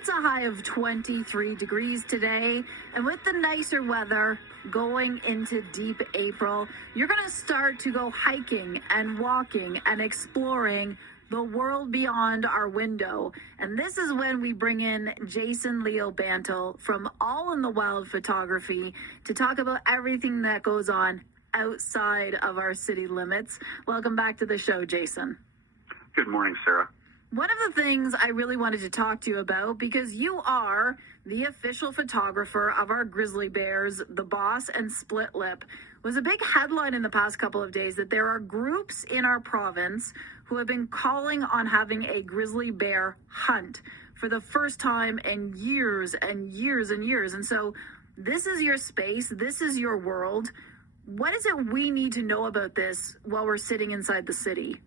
It's a high of 23 degrees today, and with the nicer weather going into deep April, you're going to start to go hiking and walking and exploring the world beyond our window. And this is when we bring in Jason Leo Bantle from All in the Wild Photography to talk about everything that goes on outside of our city limits. Welcome back to the show, Jason. Good morning, Sarah. One of the things I really wanted to talk to you about, because you are the official photographer of our grizzly bears, the Boss and Split Lip, was a big headline in the past couple of days that there are groups in our province who have been calling on having a grizzly bear hunt for the first time in years and years and years. And so this is your space. This is your world. What is it we need to know about this while we're sitting inside the city?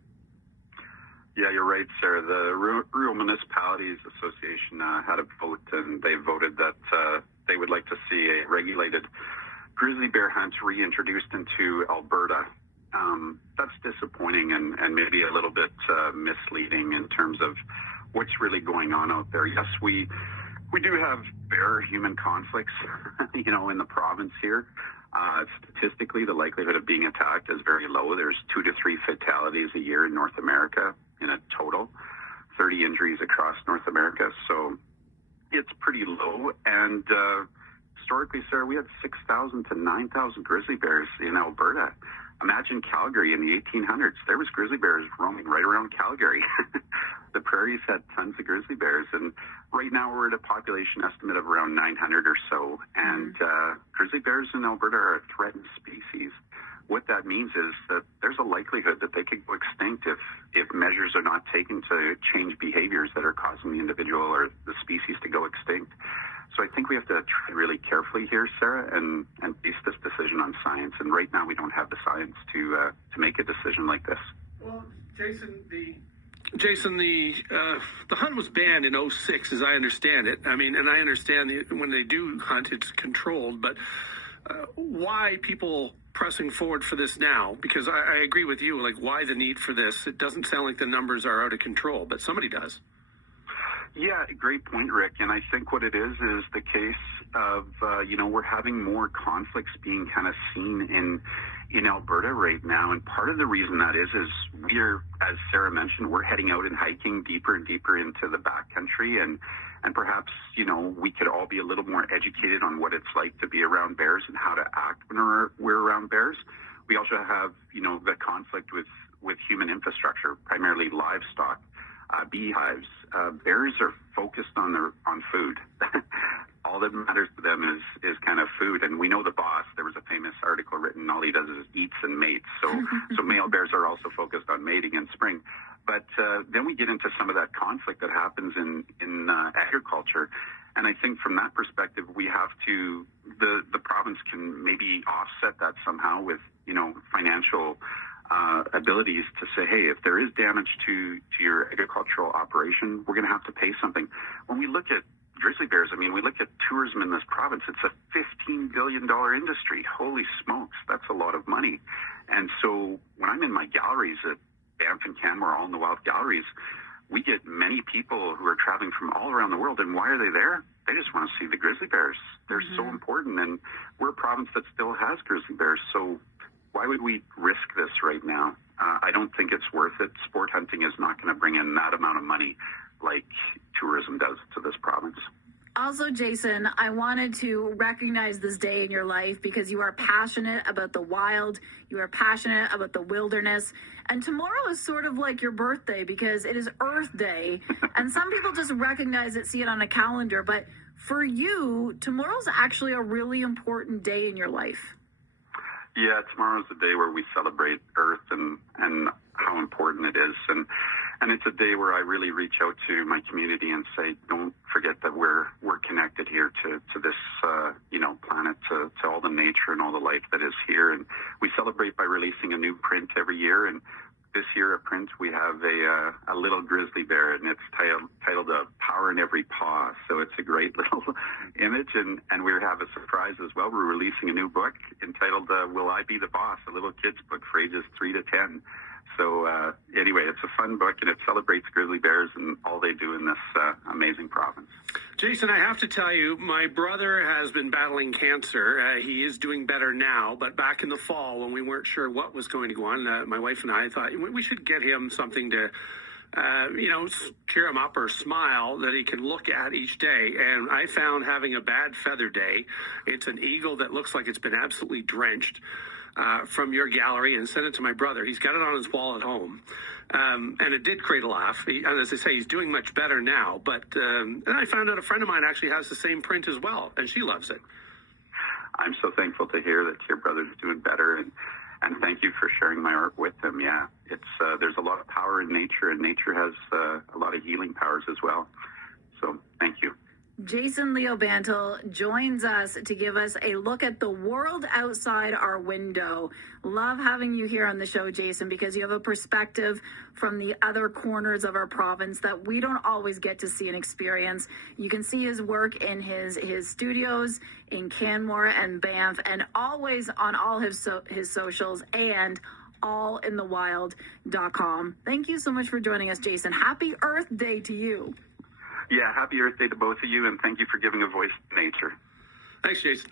Yeah, you're right, Sarah. The Rural Municipalities Association had a vote, and they voted that they would like to see a regulated grizzly bear hunt reintroduced into Alberta. That's disappointing and maybe a little bit misleading in terms of what's really going on out there. Yes, we do have bear-human conflicts, in the province here. Statistically, the likelihood of being attacked is very low. There's 2 to 3 fatalities a year in North America in a total, 30 injuries across North America. So it's pretty low. And historically, Sarah, we had 6,000 to 9,000 grizzly bears in Alberta. Imagine Calgary in the 1800s. There was grizzly bears roaming right around Calgary. The prairies had tons of grizzly bears, and right now we're at a population estimate of around 900 or so. And grizzly bears in Alberta are a threatened species. What that means is that there's a likelihood that they could go extinct if measures are not taken to change behaviors that are causing the individual or the species to go extinct. So I think we have to tread really carefully here, Sarah, and base this decision on science. And right now we don't have the science to make a decision like this. Well, Jason, the hunt was banned in 2006, as I understand it. I mean, and I understand when they do hunt, it's controlled. But why people pressing forward for this now? Because I agree with you. Like, why the need for this? It doesn't sound like the numbers are out of control, but somebody does. Yeah, great point, Rick. And I think what it is the case of, we're having more conflicts being kind of seen in Alberta right now. And part of the reason that is we're, as Sarah mentioned, we're heading out and hiking deeper and deeper into the backcountry. And perhaps, we could all be a little more educated on what it's like to be around bears and how to act when we're around bears. We also have, the conflict with human infrastructure, primarily livestock. Beehives. Bears are focused on food. All that matters to them is kind of food. And we know the Boss. There was a famous article written. All he does is eats and mates. So male bears are also focused on mating in spring. But then we get into some of that conflict that happens in agriculture. And I think from that perspective, we have to the province can maybe offset that somehow with financial abilities to say, hey, if there is damage to your agricultural operation, we're going to have to pay something. When we look at grizzly bears, we look at tourism in this province, it's a $15 billion industry. Holy smokes, that's a lot of money. And so when I'm in my galleries at Banff and Canmore, All in the Wild galleries, we get many people who are traveling from all around the world. And why are they there? They just want to see the grizzly bears. They're so important. And we're a province that still has grizzly bears. So why would we risk this right now? I don't think it's worth it. Sport hunting is not going to bring in that amount of money like tourism does to this province. Also, Jason, I wanted to recognize this day in your life because you are passionate about the wild. You are passionate about the wilderness. And tomorrow is sort of like your birthday because it is Earth Day. And some people just recognize it, see it on a calendar. But for you, tomorrow's actually a really important day in your life. Yeah, tomorrow's the day where we celebrate Earth and how important it is. And it's a day where I really reach out to my community and say, don't forget that we're connected here to this, planet, to all the nature and all the life that is here. And we celebrate by releasing a new print every year. And this year, a print, we have a little grizzly bear, and it's titled Power in Every Paw. So it's a great little image. And we have a surprise as well. We're releasing a new book entitled Will I Be the Boss? A little kid's book for ages 3 to 10. So anyway, it's a fun book, and it celebrates grizzly bears and all they do in this amazing province. Jason, I have to tell you, my brother has been battling cancer. He is doing better now, but back in the fall when we weren't sure what was going to go on, my wife and I thought we should get him something to, cheer him up or smile that he can look at each day. And I found having a bad feather day, it's an eagle that looks like it's been absolutely drenched from your gallery, and sent it to my brother. He's got it on his wall at home. And it did create a laugh. And as I say, he's doing much better now. But and I found out a friend of mine actually has the same print as well, and she loves it. I'm so thankful to hear that your brother's doing better, and thank you for sharing my art with him. Yeah, it's there's a lot of power in nature, and nature has a lot of healing powers as well. So thank you. Jason Leo Bantle joins us to give us a look at the world outside our window. Love having you here on the show, Jason, because you have a perspective from the other corners of our province that we don't always get to see and experience. You can see his work in his studios in Canmore and Banff, and always on all his socials and allinthewild.com. Thank you so much for joining us, Jason. Happy Earth Day to you. Yeah, happy Earth Day to both of you, and thank you for giving a voice to nature. Thanks, Jason.